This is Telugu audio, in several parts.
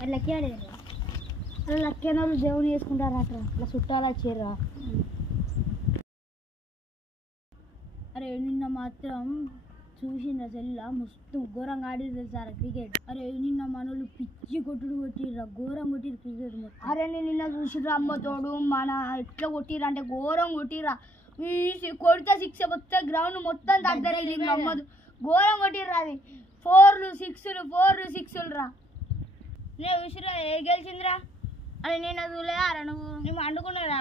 అట్లా లక్కీ ఆడేరు అలా లక్కీ అయిన వాళ్ళు దేవుని చేసుకుంటారు అట్లా అట్లా చుట్టాలు వచ్చారా. అరే నిన్న మాత్రం చూసిన సెల్లా మస్తు ఘోరంగా ఆడిరు తెలుసారా క్రికెట్. అరే నిన్న మనోళ్ళు పిచ్చి కొట్టుడు కొట్టిర్రా, ఘోరం కొట్టిరు క్రికెట్ మొత్తం. అరే నేను నిన్న చూసిర్రా అమ్మతోడు మన ఎట్లా కొట్టిర్రా అంటే ఘోరం కొట్టిర్రా. కొడితే 6 మొత్తం గ్రౌండ్ మొత్తం దగ్గర అమ్మదు ఘోరం కొట్టిర్రా. అది 4 6 రా. నేను చూసిరా ఏ గెలిచిందిరా. అరే నేను చూడలేరా నువ్వు అండుకున్నారా.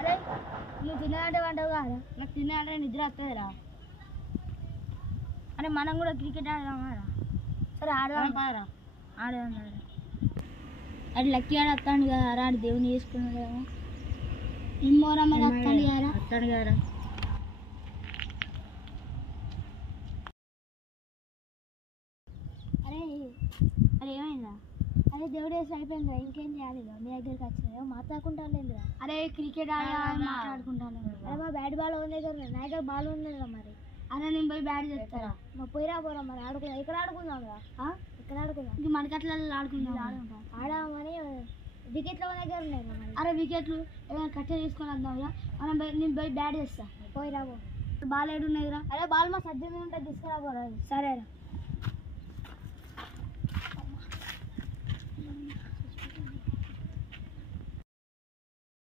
అరే నువ్వు తినాలంటే వంటవు కాదా, నాకు తినాలంటే నిద్ర వస్తుందిరా. అరే మనం కూడా క్రికెట్ ఆడదామారా. సరే ఆడదాం పారా, ఆడదాం. అది లక్కీ ఆడ వస్తాను కదా రా, దేవుని చేసుకున్నాడేమో నిమ్మోరమ్మ వస్తాను కదా. అరే అరే ఏమైందా. అరే దేవుడు వేసి అయిపోయిందిరా, ఇంకేం చేయాలి. మీ దగ్గరికి వచ్చినా మాట్లాడుకుంటానులేదురా. అరే క్రికెట్ మాట్లాడుకుంటాను. అరే మా బ్యాట్ బాల్ ఉంది కదా, నా దగ్గర బాల్ ఉందిరా. మరి అరే నేను పోయి బ్యాట్ చేస్తారా. మా పోయిరా మరి ఆడుకుందాం. ఎక్కడ ఆడుకుందాం రా, ఎక్కడ ఆడుకుందాం. ఇంక మనకట్లా ఆడుకుందాం. ఆడమని వికెట్లు మన దగ్గర ఉన్నాయి రా. అరే వికెట్లు ఏమైనా కట్ట తీసుకొని వద్దాంరా. నేను పోయి బ్యాట్ చేస్తా. పోయిరా బాల్ ఏడున్నదిరా. అరే బాల్ మా సజ్జ మీద ఉంటుంది, తీసుకురా పోరా. సరేరా.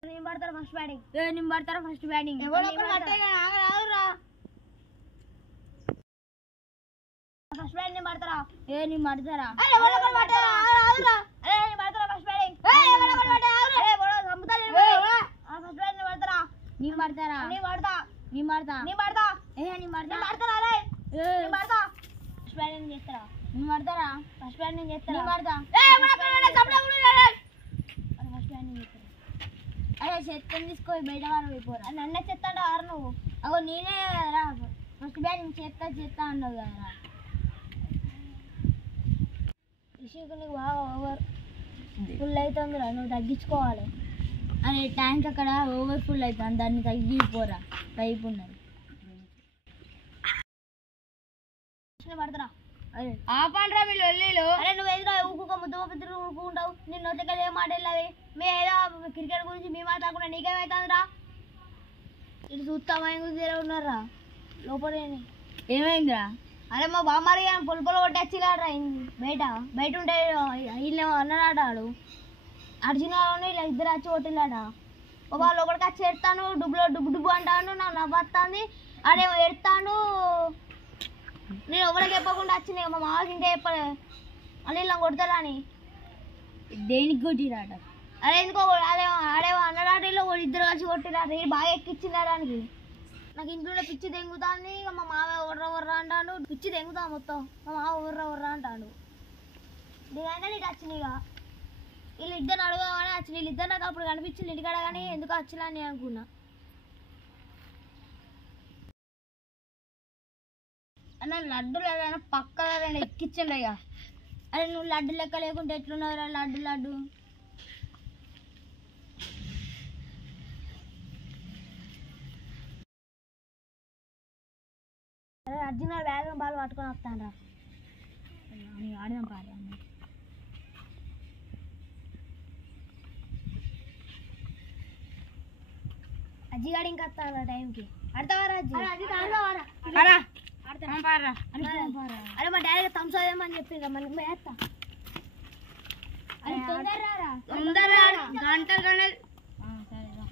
నేను పడతారా ఫస్ట్ బ్యాటింగ్. నేను పడతారా ఫస్ట్ బ్యాటింగ్. ఫస్ట్ బ్యాటింగ్ నేను పడతారా. నేను పడతారా. ఫస్ట్ బ్యాటింగ్ పడతారా. నేను పడతారా. నేను పడతా. నేను పడతా. నేను పడతా. నేను పడతారా. ఫస్ట్ బ్యాటింగ్ చేస్తారా. నేను పడతారా. ఫస్ట్ బ్యాటింగ్ చేస్తారా. నేను పడతా. ఫస్ట్ బ్యాటింగ్ చేస్తారా. అరే చెత్తని తీసుకొని బయట వారు అయిపోరా. నన్నే చెత్తాడు ఆరు నువ్వు. అగో నేనే రా ఫస్ట్ బ్యాటింగ్ చేస్తా అన్నావు కదా. రిషికు నీకు బాగా ఓవర్ ఫుల్ అవుతుందిరా, నువ్వు తగ్గించుకోవాలి. అరే ట్యాంక్ అక్కడ ఓవర్ ఫుల్ అవుతుంది, దాన్ని తగ్గిపోరా. పైపు ఉన్నది పడతారా. అరే ఆపండ్రా వీళ్ళు వెళ్ళిలు. అరే నువ్వు ఎదురా ఊకుక ముద్దపిద్దరు ఊరుకుంటావు. నిన్ను వద్దకెళ్ళి ఏం మాట వెళ్ళవి. మీ ఏదో క్రికెట్ గురించి మీ మాట్లాడకుండా నీకేమవుతుందిరా. ఇటు చూస్తామని గురించి ఉన్నారా లోపల ఏమైందిరా. అరే మా బామ్మారి పొలు కొట్టేచ్చిలాడ్రా బయట ఉంటే వీళ్ళు అన్నాడు. అర్జున ఇలా ఇద్దరు వచ్చి కొట్టిలాడ. వాళ్ళు ఒకటికి వచ్చి ఎడతాను డుబ్బు అంటాను. నాకు నవ్వుతుంది. ఆడేమో ఎడతాను. నేను ఎవరికి చెప్పకుండా వచ్చినాయి. మా మామకి ఇంకా చెప్పలే అని ఇలా కొడతారా అని. దేనికి కొట్టిరాట. అరే ఎందుకో ఆడేమో అన్నడాట ఇలా ఇద్దరు కలిసి కొట్టిరాట. బాగా ఎక్కిచ్చిందానికి. నాకు ఇంట్లో పిచ్చి తెంగుతుంది. ఇక మా మామ ఒర్ర అంటాడు. పిచ్చి తెంగుతా మొత్తం. మా మామ ఒర్ర అంటాడు. దీనికంటే నీకు వచ్చినాయి. ఇక వీళ్ళు ఇద్దరు అడగమని వచ్చి వీళ్ళిద్దరు నాకు అప్పుడు కనిపించింది ఇంటికాడ. కానీ ఎందుకు వచ్చినా అని అనుకున్నా. అన్న లడ్డులు ఏదైనా పక్కన ఎక్కించండి. అయ్యా అరే నువ్వు లడ్డు లెక్క లేకుంటే ఎట్లున్నావురా. లడ్డు అరే అర్జున వేగం బాల్ పట్టుకొని వస్తాను రా. ఆడదాం పాడు. అజ్జిగాడు ఇంకా వస్తాను టైంకి. ఆడతావారా అజ్జి. అరే మా డాడీ థమ్స్ అదేమని చెప్పిందా మనకి వేస్తా. తొందరరా గంటలు. సరేరా.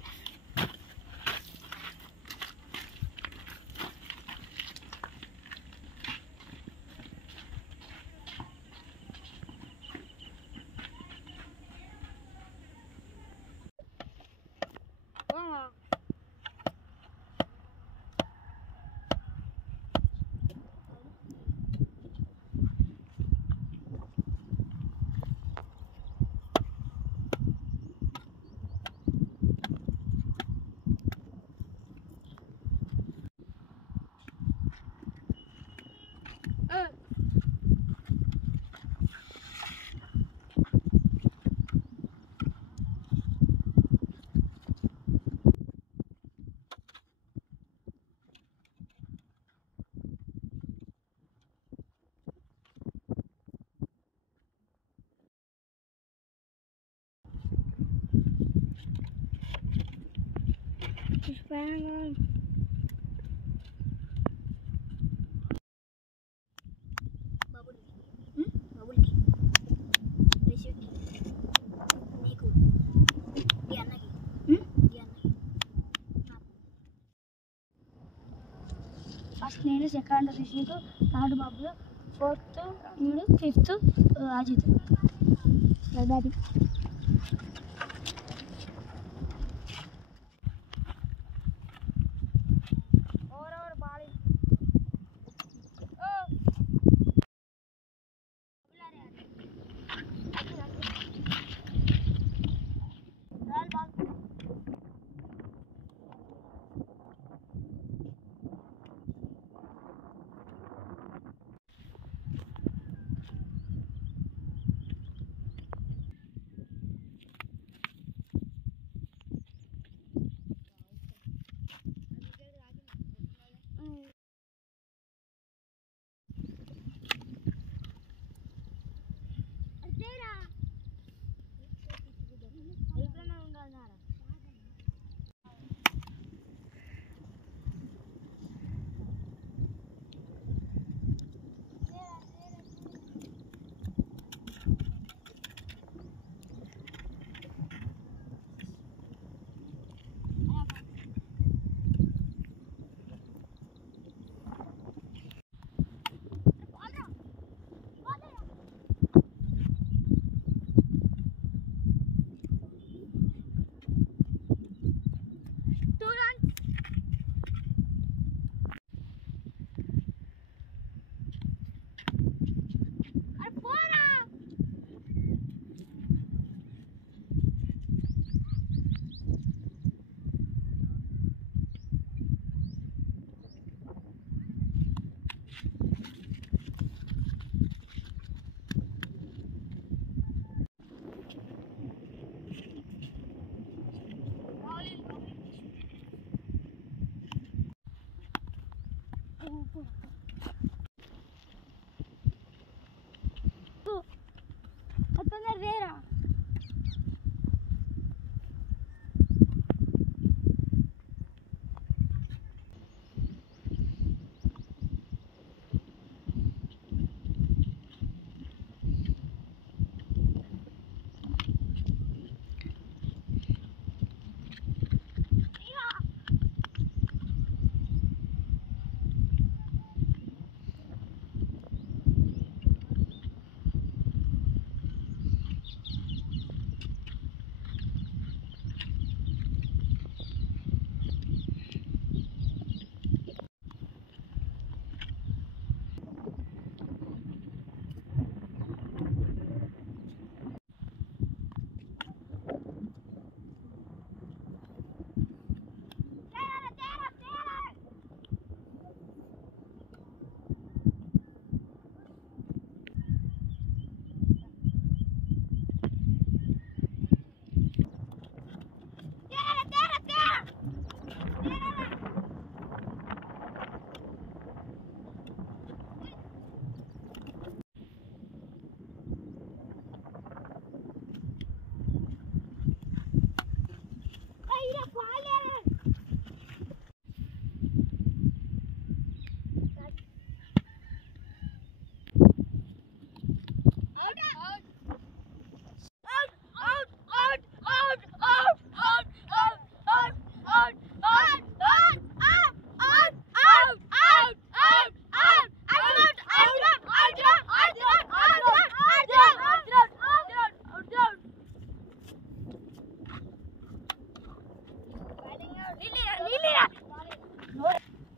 ఫస్ట్ నేను, సెకండ్ రిషికు, థర్డ్ బాబులు, ఫోర్త్ వీడు, fifth Ajit. Batting over bowling. వేరా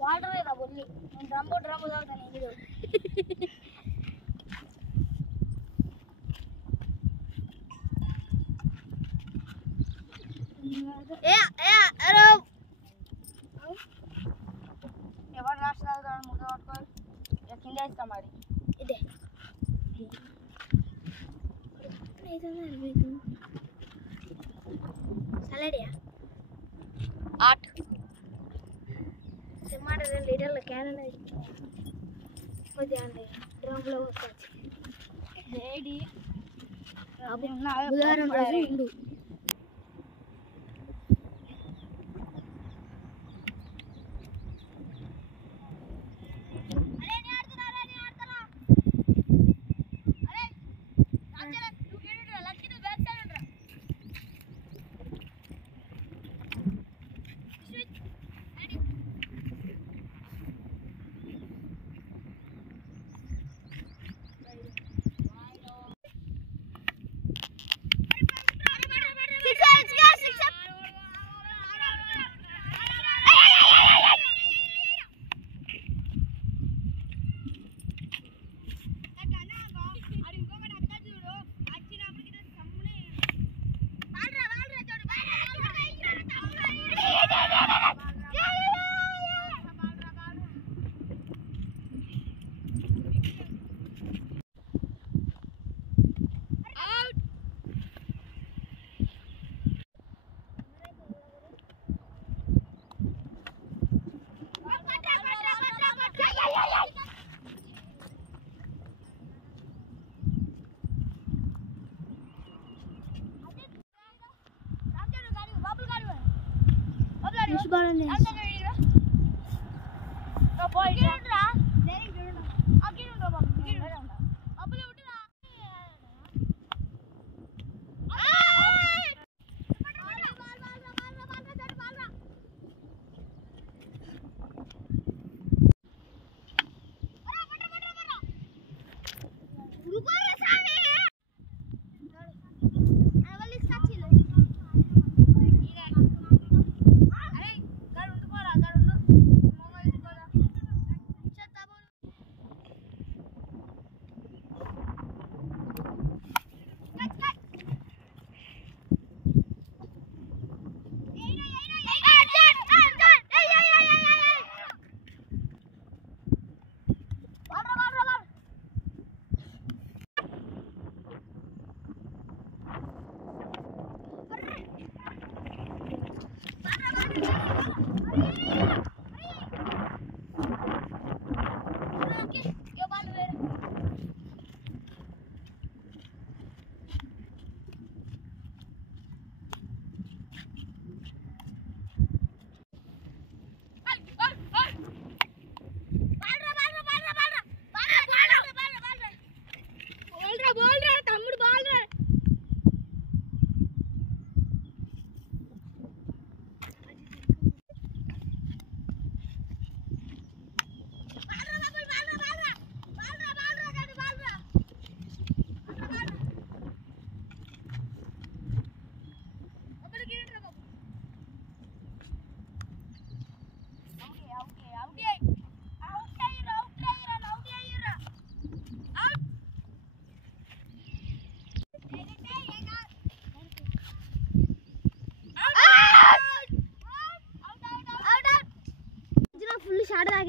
వాటర్ లేదా బొల్లి నేను డ్రమ్ము తాగుతాను ఇది ఎవరు లాస్ట్ తాగుతాడు ముద్ద పట్టుకొని కింద వేస్తాం మరి ఇదే సలాడియా 8 टमाटर 2 లీటర్ల క్యాన్ అనేది కొద్దిగా అంటే డ్రమ్లో వస్తుంది ఏడి బుధవారం రోజు ఉండు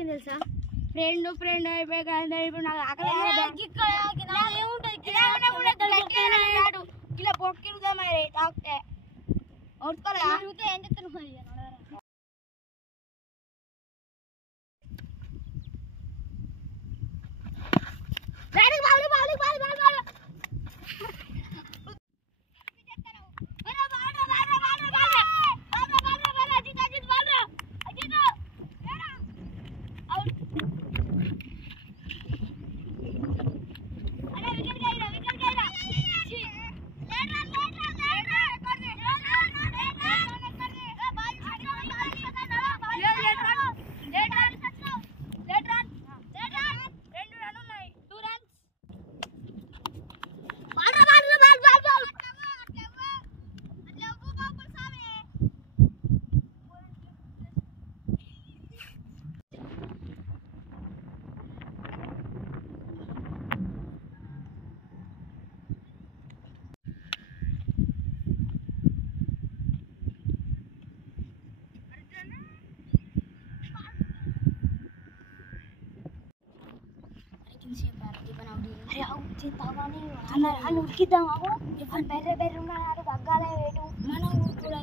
తెలుసా ఫ్రెండ్ అయిపోయి ఇప్పుడు నాకు ఆకలి ఇలా పొక్కిరుదా మరి తాకితే ఏం చెప్తాను ఉడికిద్దాం బెర్రె బెర్రె ఉన్నాడు తగ్గాలే వేటు మనం కూడా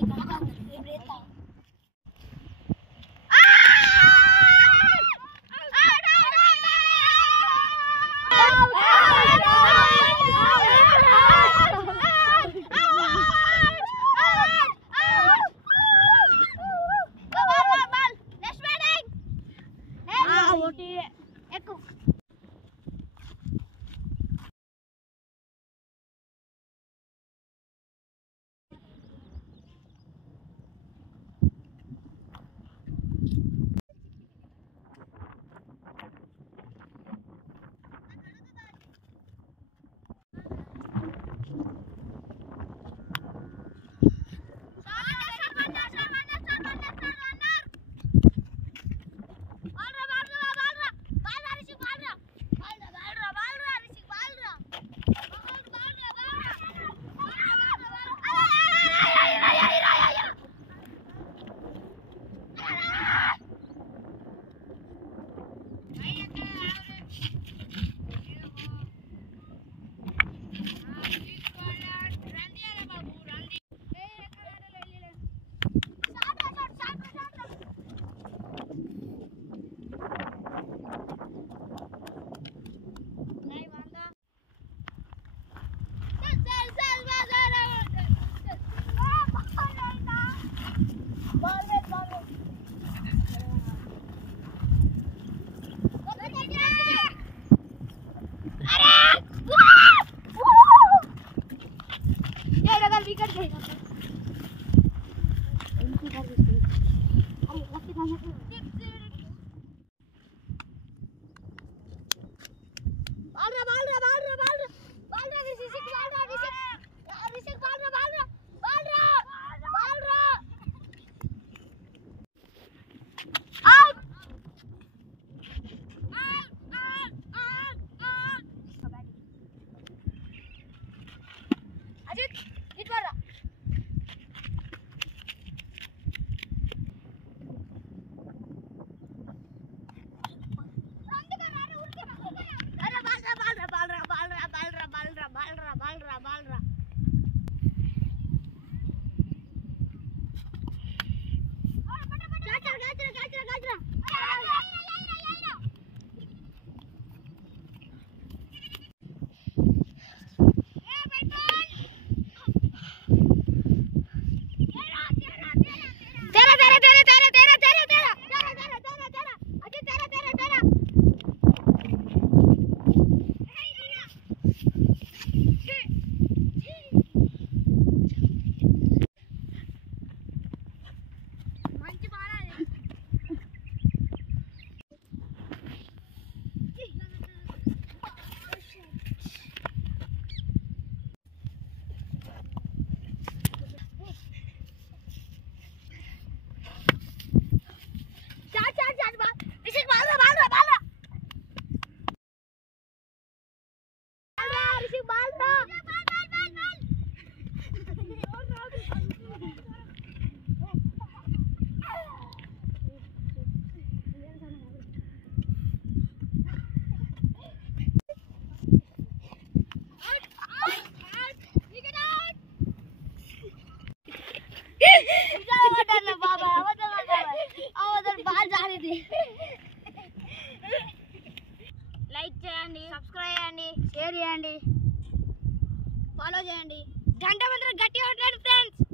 లైక్ చేయండి, సబ్స్క్రైబ్ చేయండి, షేర్ చేయండి, ఫాలో చేయండి, గంట మాత్రం గట్టిగా ఉంటాడు ఫ్రెండ్స్.